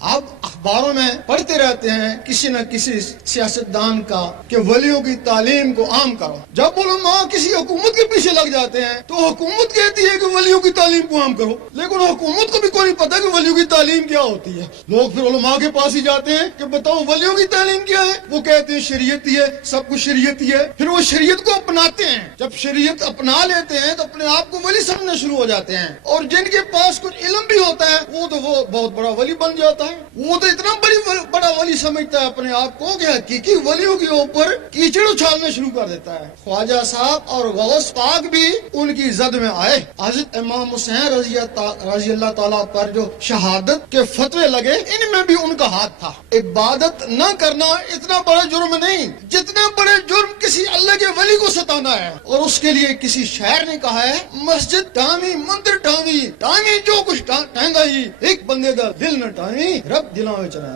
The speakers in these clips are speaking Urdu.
اب اخباروں میں پڑھتے رہتے ہیں کسی نہ کسی سیاستدان کا کہ ولیوں کی تعلیم کو عام کرو. جب علماء کسی حکومت کے پیچھے لگ جاتے ہیں تو حکومت کہتی ہے کہ ولیوں کی تعلیم کو عام کرو، لیکن حکومت کو بھی کوئی نہیں پتا کہ ولیوں کی تعلیم کیا ہوتی ہے. لوگ پھر علماء کے پاس ہی جاتے ہیں کہ بتاؤ ولیوں کی تعلیم کیا ہے. وہ کہتے ہیں شریعت ہی ہے، سب کچھ شریعت ہی ہے. پھر وہ شریعت کو اپناتے ہیں. جب شریعت اپنا لیتے ہیں تو اپنے آپ کو ولی سمجھنا شروع ہو جاتے ہیں، اور جن کے پاس کچھ علم بھی ہوتا ہے وہ بہت بڑا ولی بن جاتا ہے. وہ تو اتنا بڑا ولی سمجھتا ہے اپنے آپ کو کہ حقیقی ولیوں کے اوپر کیچڑ اچھالنا شروع کر دیتا ہے. خواجہ صاحب اور غوث پاک بھی ان کی زد میں آئے. حضرت امام حسین رضی اللہ تعالیٰ پر جو شہادت کے فتوے لگے ان میں بھی ان کا ہاتھ تھا. عبادت نہ کرنا اتنا بڑا جرم نہیں جتنا بڑے جرم کسی اللہ کے ولی کو ستانا ہے. اور اس کے لیے کسی شاعر نے کہا ہے مسجد ٹامی مندر ٹامی ٹامی جو کچھ ٹہندا ہی ایک بندے دا دل نہ ٹامی رب دلوں میں چلا.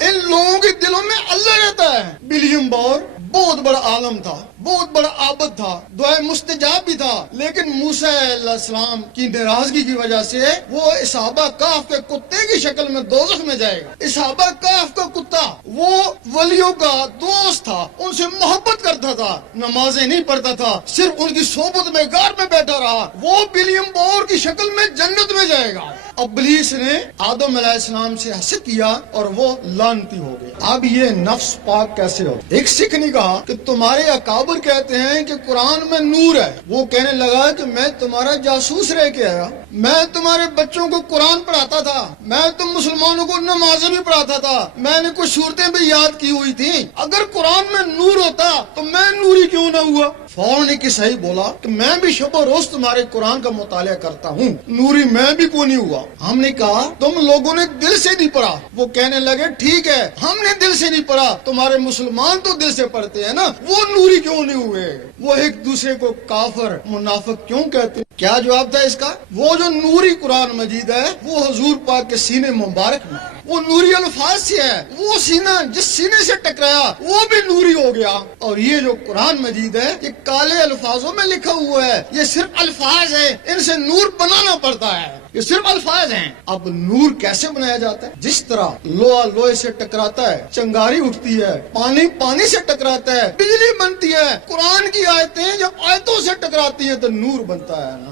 ان لوگوں کے دلوں میں اللہ رہتا ہے. ولیم بور بہت بڑا عالم تھا، بہت بڑا عابد تھا، دعائے مستجاب بھی تھا، لیکن موسیٰ علیہ السلام کی ناراضگی کی وجہ سے وہ اصحابہ کہف کے کتے کی شکل میں دوزخ میں جائے گا. اصحابہ کہف کا کتا وہ ولیوں کا دوست تھا، ان سے محبت کرتا تھا، نمازیں نہیں پڑھتا تھا، صرف ان کی صحبت میں غار میں بیٹھا رہا. وہ ولیم بور کی شکل میں جنت میں جائے گا. ابلیس نے آدم علیہ السلام سے حسد کیا اور وہ لعنتی ہو گئے. اب یہ نفس پاک کیسے ہو؟ ایک سکھ نے کہا کہ تمہارے اکابر کہتے ہیں کہ قرآن میں نور ہے. وہ کہنے لگا کہ میں تمہارا جاسوس رہ کے آیا، میں تمہارے بچوں کو قرآن پڑھاتا تھا، میں تم مسلمانوں کو نمازیں بھی پڑھاتا تھا، میں نے کچھ صورتیں بھی یاد کی ہوئی تھی. اگر قرآن میں نور ہوتا تو میں نوری کیوں نہ ہوا؟ فوراً نے صحیح بولا کہ میں بھی شب و روز تمہارے قرآن کا مطالعہ کرتا ہوں، نوری میں بھی کیوں نہیں ہوا. ہم نے کہا تم لوگوں نے دل سے نہیں پڑھا. وہ کہنے لگے ٹھیک ہے ہم نے دل سے نہیں پڑھا، تمہارے مسلمان تو دل سے پڑھتے ہیں نا، وہ نوری کیوں نہیں ہوئے؟ وہ ایک دوسرے کو کافر منافق کیوں کہتے ہیں؟ کیا جواب تھا اس کا؟ وہ جو نوری قرآن مجید ہے وہ حضور پاک کے سینے مبارک میں، وہ نوری الفاظ سے ہے. وہ سینہ جس سینے سے ٹکرایا وہ بھی نوری ہو گیا. اور یہ جو قرآن مجید ہے یہ کالے الفاظوں میں لکھا ہوا ہے، یہ صرف الفاظ ہیں، ان سے نور بنانا پڑتا ہے، یہ صرف الفاظ ہیں. اب نور کیسے بنایا جاتا ہے؟ جس طرح لوہا لوہے سے ٹکراتا ہے، چنگاری اٹھتی ہے، پانی پانی سے ٹکراتا ہے، بجلی بنتی ہے. قرآن کی آیتیں جب آیتوں سے ٹکراتی ہیں تو نور بنتا ہے نا.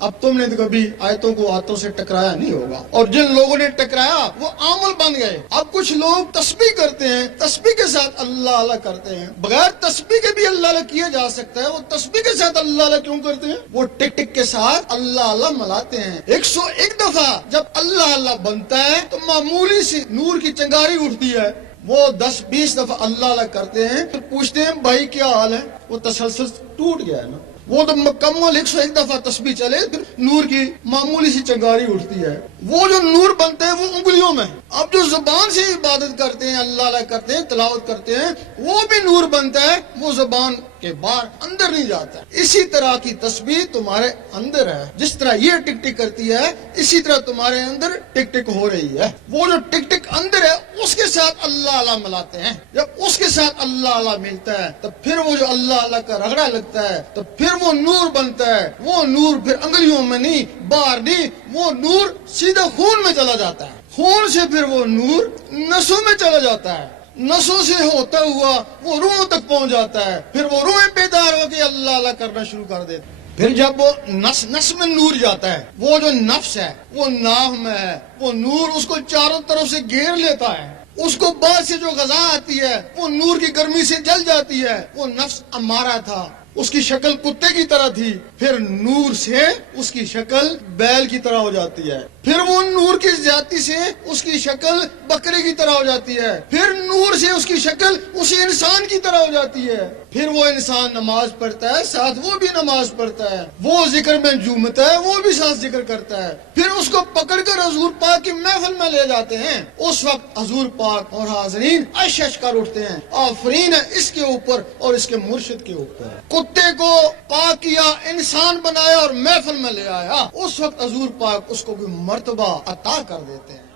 اب تم نے تو کبھی آیتوں کو آیتوں سے ٹکرایا نہیں ہوگا، اور جن لوگوں نے ٹکرایا وہ عامل بن گئے. اب کچھ لوگ تسبیح کرتے ہیں، تسبیح کے ساتھ اللہ اللہ کرتے ہیں. بغیر تسبیح کے بھی اللہ اللہ کیا جا سکتا ہے، وہ تسبیح کے ساتھ اللہ اللہ کیوں کرتے ہیں؟ وہ ٹک ٹک کے ساتھ اللہ اللہ ملاتے ہیں. 101 دفعہ جب اللہ اللہ بنتا ہے تو معمولی سی نور کی چنگاری اٹھتی ہے. وہ 10-20 دفعہ اللہ اللہ کرتے ہیں، پھر پوچھتے ہیں بھائی کیا حال ہے؟ وہ تسلسل ٹوٹ گیا ہے نا. وہ تو مکمل 101 دفعہ تسبیح چلے پھر نور کی معمولی سی چنگاری اٹھتی ہے. وہ جو نور بنتے ہیں وہ انگلیوں میں. اب جو زبان سے عبادت کرتے ہیں، اللہ اللہ کرتے ہیں، تلاوت کرتے ہیں، وہ بھی نور بنتا ہے، وہ زبان کے باہر اندر نہیں جاتا. اسی طرح کی تسبیح تمہارے اندر ہے. جس طرح یہ ٹک ٹک کرتی ہے اسی طرح تمہارے اندر ٹک ٹک ہو رہی ہے. وہ جو ٹک ٹک اندر ہے اس کے ساتھ اللہ اللہ ملاتے ہیں. جب اس کے ساتھ اللہ اللہ ملتا ہے تو پھر وہ جو اللہ اللہ کا رگڑا لگتا ہے تو پھر وہ نور بنتا ہے. وہ نور پھر انگلیوں میں نہیں، باہر نہیں، وہ نور سیدھا خون میں چلا جاتا ہے. خون سے پھر وہ نور نسوں میں چلا جاتا ہے، نسوں سے ہوتا ہوا وہ روحوں تک پہنچ جاتا ہے. پھر وہ روحیں بیدار ہو کے اللہ اللہ کرنا شروع کر دیتے. پھر جب وہ نس میں نور جاتا ہے، وہ جو نفس ہے وہ ناف میں ہے، وہ نور اس کو چاروں طرف سے گھیر لیتا ہے. اس کو بعد سے جو غذا آتی ہے وہ نور کی گرمی سے جل جاتی ہے. وہ نفس امارہ تھا، اس کی شکل کتے کی طرح تھی، پھر نور سے اس کی شکل بیل کی طرح ہو جاتی ہے. پھر وہ نور کی زیادتی سے اس کی شکل بکرے کی طرح ہو جاتی ہے. پھر نور سے اس کی شکل اسی انسان کی طرح ہو جاتی ہے. پھر وہ انسان نماز پڑھتا ہے، ساتھ وہ بھی نماز پڑھتا ہے. وہ ذکر میں جھومتا ہے، وہ بھی ساتھ ذکر کرتا ہے. پھر اس کو پکڑ کر حضور پاک کی محفل میں لے جاتے ہیں. اس وقت حضور پاک اور حاضرین عش عش کر اٹھتے ہیں، آفرین ہے اس کے اوپر اور اس کے مرشد کے اوپر. کتے کو پاک کیا، انسان بنایا اور محفل میں لے آیا. اس وقت حضور پاک اس کو بھی مرتبہ عطا کر دیتے ہیں.